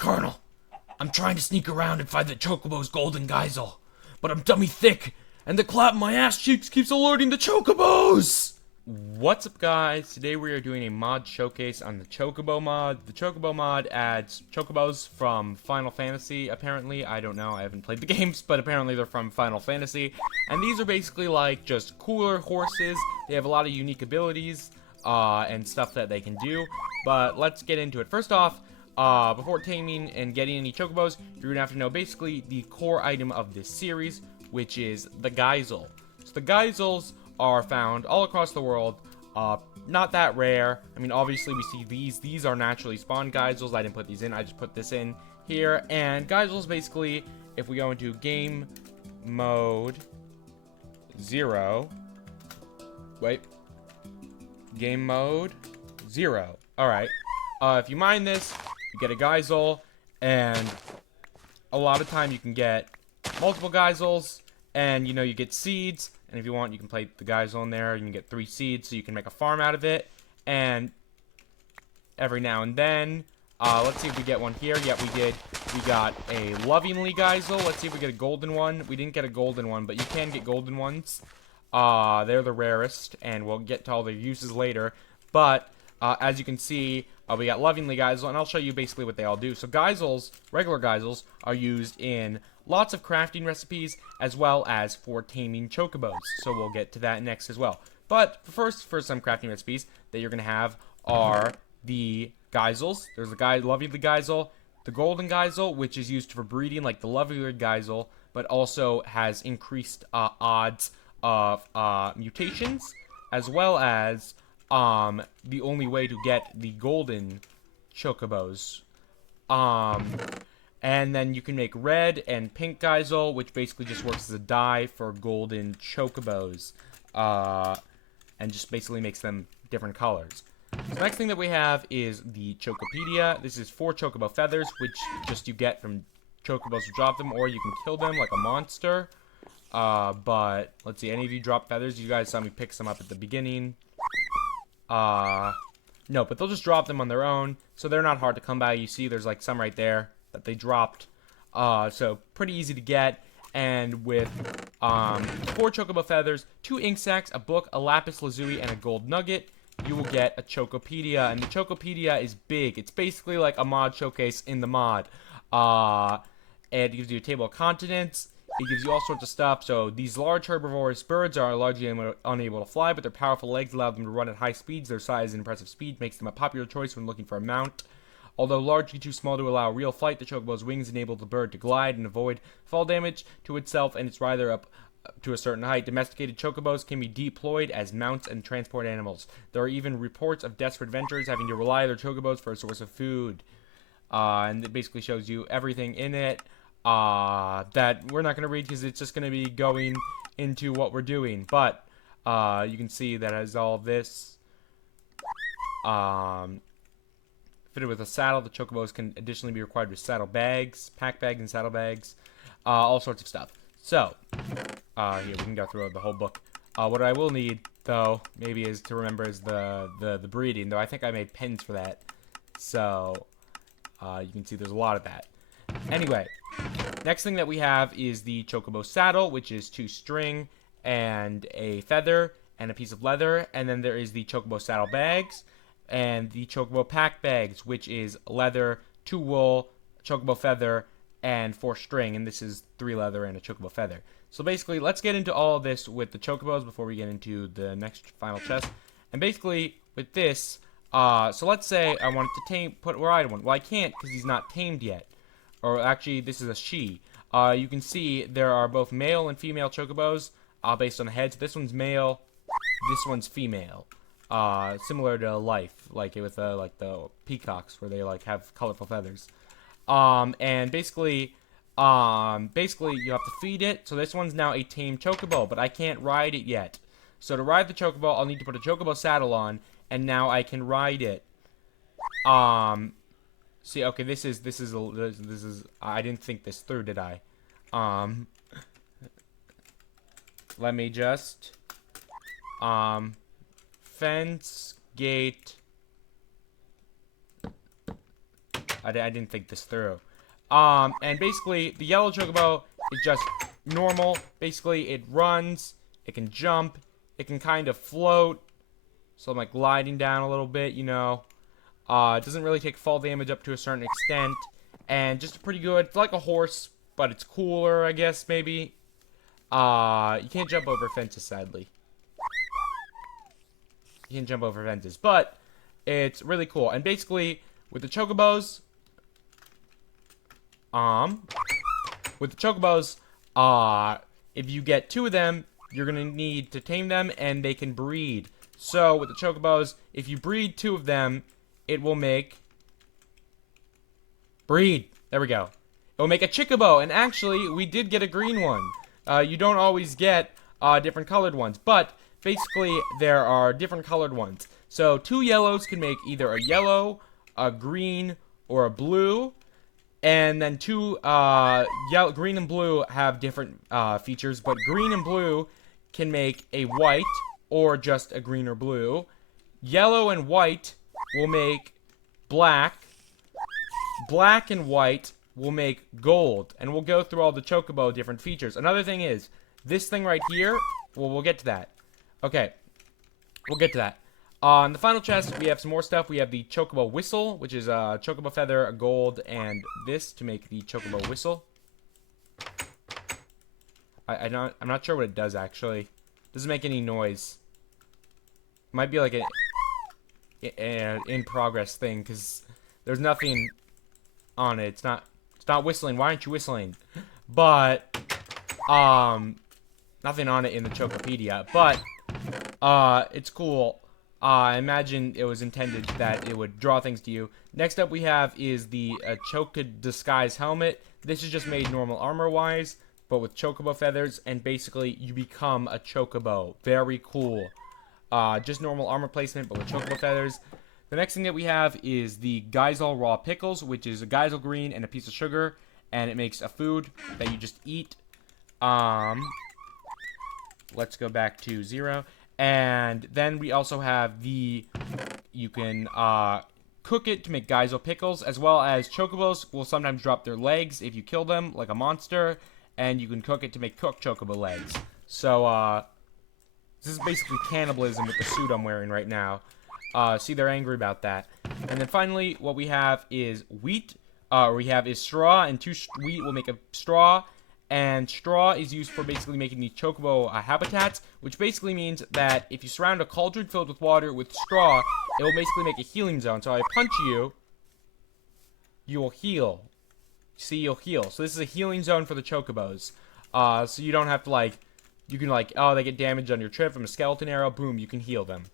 Colonel, I'm trying to sneak around and find the Chocobo's golden geisel, but I'm dummy thick, and the clap in my ass cheeks keeps alerting the Chocobos! What's up, guys? Today we are doing a mod showcase on the Chocobo mod. The Chocobo mod adds Chocobos from Final Fantasy, apparently. I don't know, I haven't played the games, but apparently they're from Final Fantasy. And these are basically like just cooler horses. They have a lot of unique abilities and stuff that they can do. But let's get into it. First off, before taming and getting any Chocobos, you're gonna have to know basically the core item of this series, which is the geisel. So the geisels are found all across the world, not that rare. I mean, obviously we see these are naturally spawned geisels. I didn't put these in, I just put this in here. And geisels basically, if we go into game mode 0, game mode 0, alright, if you mine this, you get a geisel, and a lot of time you can get multiple geisels, and you know, you get seeds. And if you want, you can place the geisel in there. You can get 3 seeds, so you can make a farm out of it. And every now and then, let's see if we get one here. Yep, we did. We got a lovingly geisel. Let's see if we get a golden one. We didn't get a golden one, but you can get golden ones. They're the rarest, and we'll get to all their uses later. But as you can see, we got lovingly geisel, and I'll show you basically what they all do. So geisels, regular geisels, are used in lots of crafting recipes, as well as for taming chocobos. So we'll get to that next as well. But first, for some crafting recipes that you're going to have are the geisels. There's the lovely geisel, the golden geisel, which is used for breeding like the lovely geisel, but also has increased odds of mutations, as well as the only way to get the golden chocobos. And then you can make red and pink geisel, which basically just works as a dye for golden chocobos. And just basically makes them different colors. So the next thing that we have is the Chocopedia. This is 4 chocobo feathers, which just you get from chocobos who drop them, or you can kill them like a monster. But let's see, any of you drop feathers? You guys saw me pick some up at the beginning. No, but they'll just drop them on their own, so they're not hard to come by. You see there's like some right there that they dropped, so pretty easy to get. And with 4 chocobo feathers, 2 ink sacs, a book, a lapis lazuli, and a gold nugget, you will get a Chocopedia. And the Chocopedia is big. It's basically like a mod showcase in the mod. And it gives you a table of contents. It gives you all sorts of stuff. So these large herbivorous birds are largely unable to fly, but their powerful legs allow them to run at high speeds. Their size and impressive speed makes them a popular choice when looking for a mount. Although largely too small to allow real flight, the chocobo's wings enable the bird to glide and avoid fall damage to itself and its rider up to a certain height. Domesticated chocobos can be deployed as mounts and transport animals. There are even reports of desperate adventurers having to rely on their chocobos for a source of food. And it basically shows you everything in it that we're not going to read because it's just going to be going into what we're doing. But you can see that has all of this. Fitted with a saddle, the chocobos can additionally be required with saddle bags, pack bags, and saddle bags, all sorts of stuff. So, here, we can go through the whole book. What I will need, though, maybe is to remember is the breeding, though I think I made pens for that. So, you can see there's a lot of that. Anyway, next thing that we have is the chocobo saddle, which is 2 string and a feather and a piece of leather. And then there is the chocobo saddle bags and the chocobo pack bags, which is leather, 2 wool, chocobo feather, and 4 string. And this is 3 leather and a chocobo feather. So basically, let's get into all of this with the chocobos before we get into the next final chest. And basically, with this, so let's say I wanted to put where I want. Well, I can't because he's not tamed yet. Or actually, this is a she. You can see there are both male and female chocobos based on the heads. This one's male. This one's female. Similar to life, like with like the peacocks, where they like have colorful feathers. And basically you have to feed it. So this one's now a tame chocobo, but I can't ride it yet. So to ride the chocobo, I'll need to put a chocobo saddle on, and now I can ride it. See, okay, this is I didn't think this through, did I? Let me just fence, gate, I didn't think this through. And basically, the yellow chocobo is just normal. Basically, it runs, it can jump, it can kind of float. So I'm like gliding down a little bit, you know. It doesn't really take fall damage up to a certain extent. And just pretty good. It's like a horse, but it's cooler, I guess, maybe. You can't jump over fences, sadly. You can jump over fences, but it's really cool. And basically, with the chocobos, if you get 2 of them, you're gonna need to tame them, and they can breed. So with the chocobos, if you breed 2 of them, it will make breed. There we go. It will make a chocobo, and actually, we did get a green one. You don't always get different colored ones, but basically, there are different colored ones. So 2 yellows can make either a yellow, a green, or a blue. And then 2 green and blue have different features, but green and blue can make a white or just a green or blue. Yellow and white will make black. Black and white will make gold. And we'll go through all the chocobo different features. Another thing is, this thing right here, well, we'll get to that. Okay, we'll get to that. On the final chest, we have some more stuff. We have the chocobo whistle, which is a chocobo feather, a gold, and this to make the chocobo whistle. I'm not sure what it does, actually. Doesn't make any noise. Might be like an in-progress thing, because there's nothing on it. It's not whistling. Why aren't you whistling? But, nothing on it in the Chocopedia. But, it's cool. I imagine it was intended that it would draw things to you. Next up we have is the Choco Disguise Helmet. This is just made normal armor-wise, but with chocobo feathers, and basically you become a chocobo. Very cool. Just normal armor placement, but with chocobo feathers. The next thing that we have is the Geisel Raw Pickles, which is a Geisel green and a piece of sugar, and it makes a food that you just eat. Let's go back to 0. And then we also have you can cook it to make Geisel pickles, as well as chocobos will sometimes drop their legs if you kill them, like a monster, and you can cook it to make cooked chocobo legs. So, this is basically cannibalism with the suit I'm wearing right now. See, they're angry about that. And then finally, what we have is wheat. We have is straw, and 2 wheat will make a straw. And straw is used for basically making the chocobo habitats, which basically means that if you surround a cauldron filled with water with straw, it will basically make a healing zone. So if I punch you, you will heal. See, you'll heal. So this is a healing zone for the chocobos. So you don't have to, like, you can, like, oh, they get damaged on your trip from a skeleton arrow, boom, you can heal them.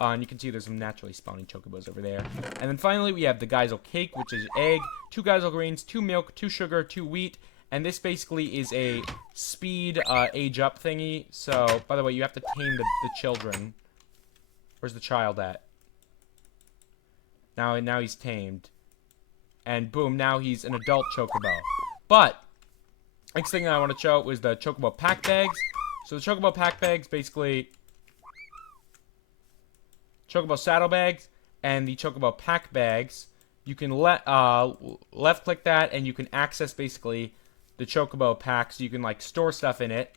And you can see there's some naturally spawning chocobos over there. And then finally, we have the Geisel Cake, which is egg, 2 Geisel greens, 2 milk, 2 sugar, 2 wheat. And this basically is a speed age up thingy. So, by the way, you have to tame the children. Where's the child at? Now he's tamed. And boom, now he's an adult chocobo. But, next thing I want to show is the chocobo pack bags. So the chocobo pack bags basically chocobo saddlebags and the chocobo pack bags. You can left click that and you can access basically the chocobo packs. You can like store stuff in it.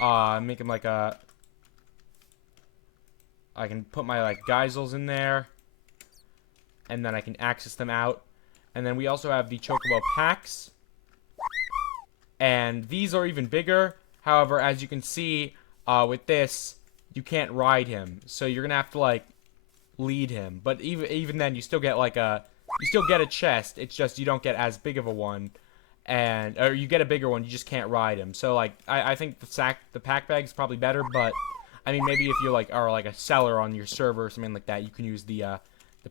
Make them like a. I can put my like geisels in there, and then I can access them out. And then we also have the chocobo packs, and these are even bigger. However, as you can see, with this, you can't ride him, so you're gonna have to like lead him. But even then, you still get like a chest. It's just you don't get as big of a one, or you get a bigger one. You just can't ride him. So like I think the pack bag is probably better, but I mean maybe if you like are like a seller on your server or something like that, you can use the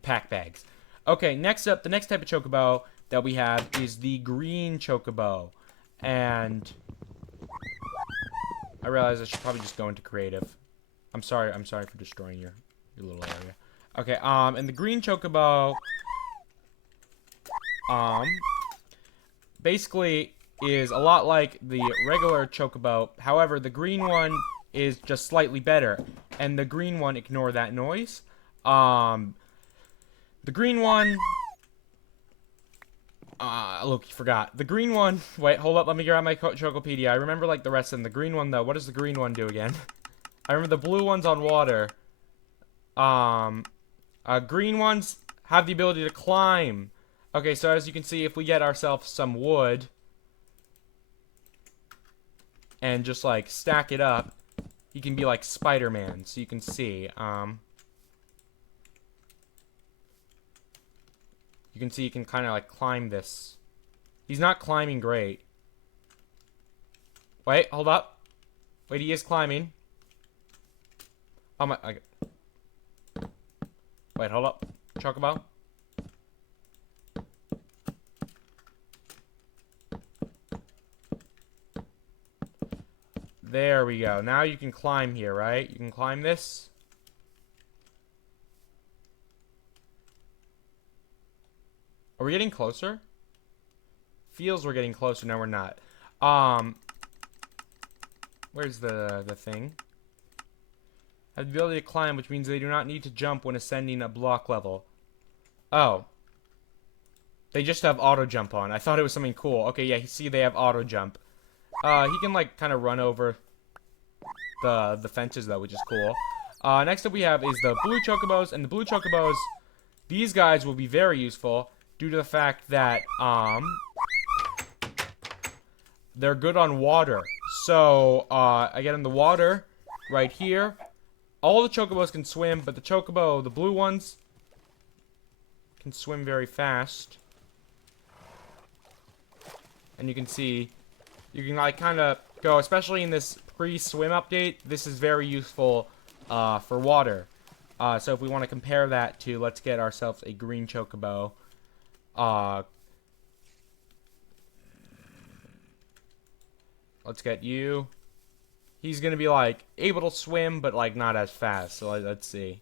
pack bags. Okay, next up, the next type of chocobo that we have is the green chocobo, and I realize I should probably just go into creative. I'm sorry for destroying your little area. Okay, and the green chocobo, basically is a lot like the regular chocobo. However, the green one is just slightly better, and the green one, ignore that noise. The green one Look, you forgot. The green one. Wait, hold up. Let me grab my Chocopedia. I remember, like, the rest of them. The green one, though. What does the green one do again? I remember the blue one's on water. Green ones have the ability to climb. Okay, so as you can see, if we get ourselves some wood and just, like, stack it up, he can be like Spider-Man. So you can see, you can see he can kind of like climb this. He's not climbing great. Wait, hold up. Wait, he is climbing. Oh my, wait, hold up. Chocobo. There we go. Now you can climb here, right? You can climb this. Are we getting closer? Feels we're getting closer. No, we're not. Where's the thing? Have the ability to climb, which means they do not need to jump when ascending a block level. Oh. They just have auto jump on. I thought it was something cool. Okay, yeah, see, they have auto jump. He can, like, kind of run over the fences, though, which is cool. Next up we have is the blue chocobos, and the blue chocobos, these guys will be very useful due to the fact that, they're good on water. So, I get in the water right here. All the chocobos can swim, but the blue ones, can swim very fast. And you can see, you can, like, kind of go, especially in this pre-swim update, this is very useful for water. So if we want to compare that to, let's get ourselves a green chocobo. Let's get you. He's going to be, like, able to swim, but, like, not as fast. So let's see.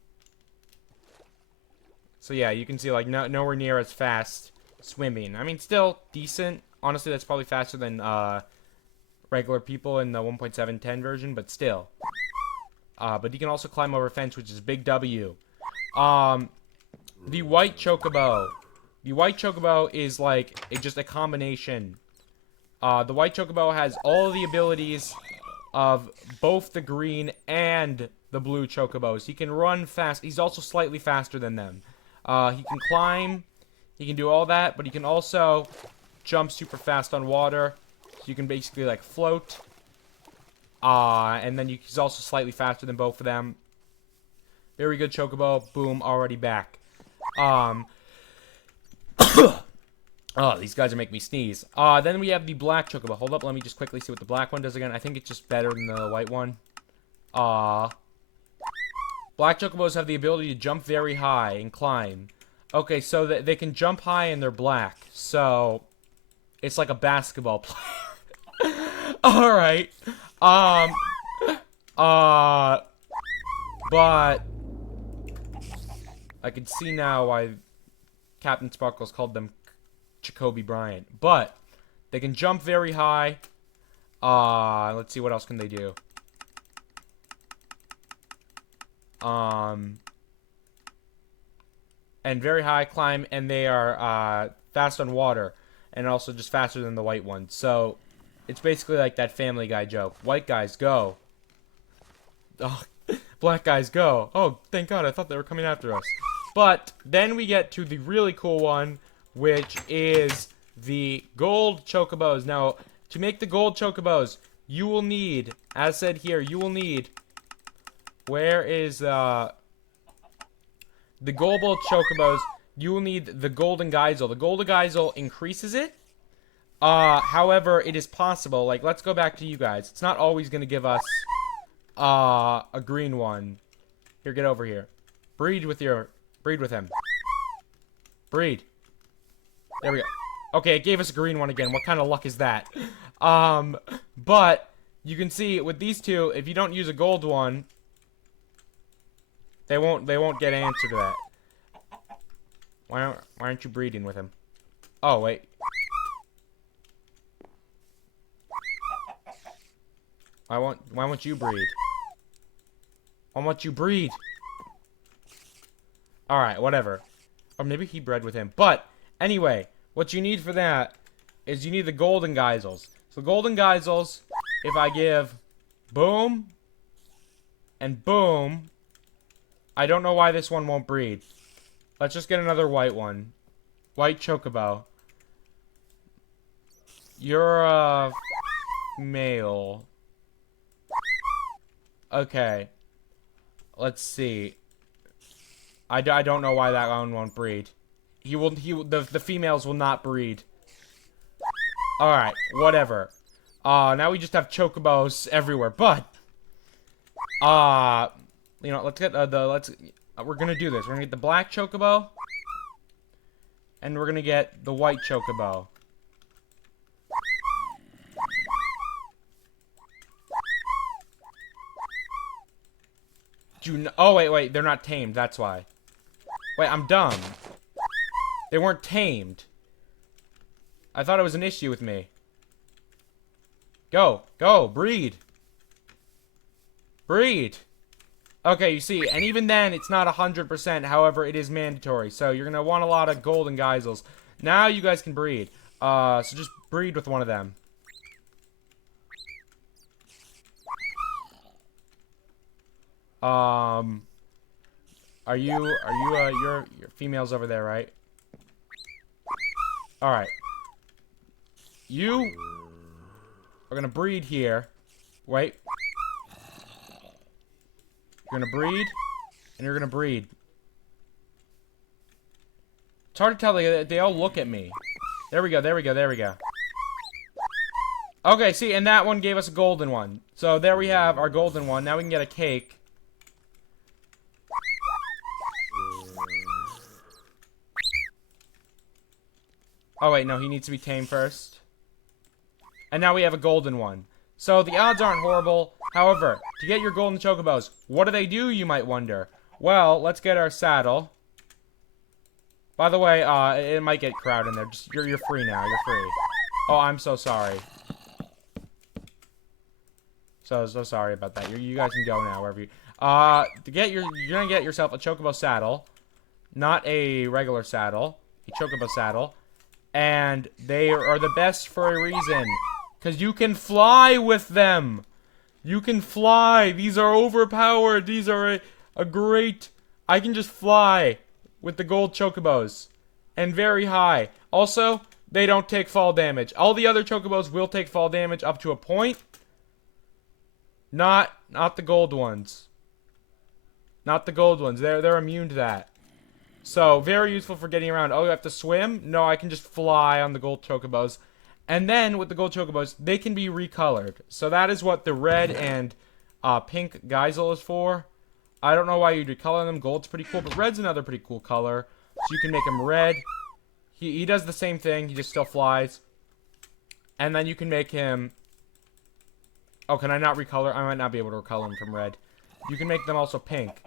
So yeah, you can see, like, nowhere near as fast swimming. I mean, still decent. Honestly, that's probably faster than regular people in the 1.710 version, but still. But he can also climb over a fence, which is big W. The white chocobo. The white chocobo is like just a combination. The white chocobo has all the abilities of both the green and the blue chocobos. He can run fast. He's also slightly faster than them. He can climb. He can do all that, but he can also jump super fast on water. So you can basically, like, float. And then he's also slightly faster than both of them. Very good chocobo. Boom, already back. Oh, these guys are making me sneeze. Then we have the black chocobo. Hold up, let me just quickly see what the black one does again. I think it's just better than the white one. Black chocobos have the ability to jump very high and climb. Okay, so they can jump high and they're black. So, it's like a basketball player. Alright. But I can see now why Captain Sparkles called them Jacoby Bryant. But they can jump very high. Let's see, what else can they do? And very high climb, and they are fast on water, and also just faster than the white one. So it's basically like that Family Guy joke. White guys go. Oh, black guys go. Oh, thank God, I thought they were coming after us. But then we get to the really cool one, which is the gold chocobos. Now, to make the gold chocobos, you will need, as said here, you will need, where is the gold chocobos, you will need the golden geisel. The golden geisel increases it. However, it is possible, like, let's go back to you guys. It's not always going to give us a green one. Here, get over here. Breed with him. Breed. There we go. Okay, it gave us a green one again. What kind of luck is that? But you can see with these two, if you don't use a gold one, they won't get an answer to that. Why aren't you breeding with him? Oh, wait. Why won't you breed? Why won't you breed? Alright, whatever. Or maybe he bred with him. But, anyway, what you need for that is you need the golden geisels. So golden geisels, if I give boom and boom, I don't know why this one won't breed. Let's just get another white one. White chocobo. You're a male. Okay. Let's see. I don't know why that one won't breed. The females will not breed. Alright, whatever. Now we just have chocobos everywhere, but you know, let's get we're gonna do this. We're gonna get the black chocobo, and we're gonna get the white chocobo. Oh, wait, they're not tamed, that's why. Wait, I'm dumb. They weren't tamed. I thought it was an issue with me. Go, breed. Breed. Okay, you see, and even then, it's not 100%, however, it is mandatory. So you're gonna want a lot of golden geisels. Now you guys can breed. So just breed with one of them. You're females over there, right? Alright. You are gonna breed here. Wait. You're gonna breed, and you're gonna breed. It's hard to tell, they all look at me. There we go. Okay, see, and that one gave us a golden one. So there we have our golden one. Now we can get a cake. Oh wait, no, he needs to be tamed first. And now we have a golden one. So the odds aren't horrible. However, to get your golden chocobos, what do, you might wonder? Well, let's get our saddle. By the way, it might get crowded in there. Just you're free now. You're free. Oh, I'm so sorry. So sorry about that. You guys can go now wherever you. You're gonna get yourself a chocobo saddle, not a regular saddle, a chocobo saddle, and they are the best for a reason, because you can fly with them. You can fly. These are overpowered. These are a great. I can just fly with the gold chocobos, and very high. Also, they don't take fall damage. All the other chocobos will take fall damage up to a point. Not the gold ones. Not the gold ones. They're immune to that. So, very useful for getting around. Oh, you have to swim? No, I can just fly on the gold chocobos. And then, with the gold chocobos, they can be recolored. So that is what the red and pink geisel is for. I don't know why you'd recolor them. Gold's pretty cool, but red's another pretty cool color. So you can make him red. He does the same thing. He just still flies. And then you can make him... Oh, can I not recolor? I might not be able to recolor him from red. You can make them also pink.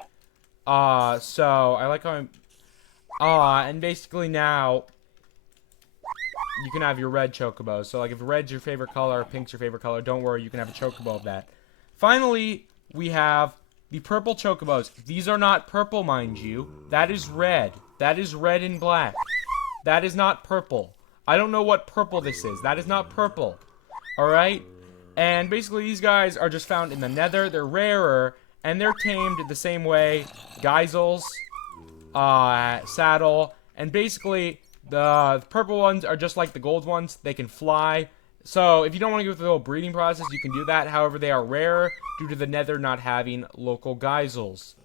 So, I like how I'm... and basically now... You can have your red chocobos. So, like, if red's your favorite color, pink's your favorite color, don't worry, you can have a chocobo of that. Finally, we have the purple chocobos. These are not purple, mind you. That is red. That is red and black. That is not purple. I don't know what purple this is. That is not purple. Alright? And basically, these guys are just found in the nether. They're rarer, and they're tamed the same way. Geisels, saddle, and basically, the purple ones are just like the gold ones. They can fly. So, if you don't want to go through the whole breeding process, you can do that. However, they are rarer due to the nether not having local geisels.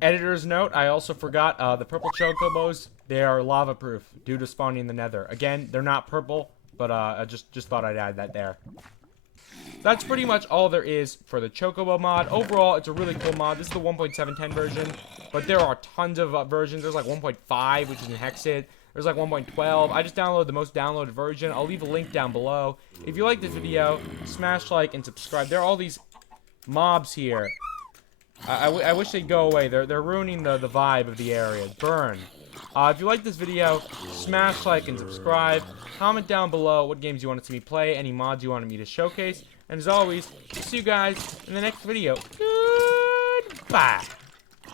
Editor's note, I also forgot, the purple chocobos, they are lava-proof due to spawning in the nether. Again, they're not purple, but I just thought I'd add that there. That's pretty much all there is for the Chocobo mod. Overall, it's a really cool mod. This is the 1.710 version, but there are tons of versions. There's like 1.5, which is in Hexit. There's like 1.12. I just downloaded the most downloaded version. I'll leave a link down below. If you like this video, smash like and subscribe. There are all these mobs here. I wish they'd go away. They're ruining the vibe of the area. Burn. If you like this video, smash like and subscribe. Comment down below what games you want to see me play, any mods you wanted me to showcase. And as always, see you guys in the next video. Goodbye.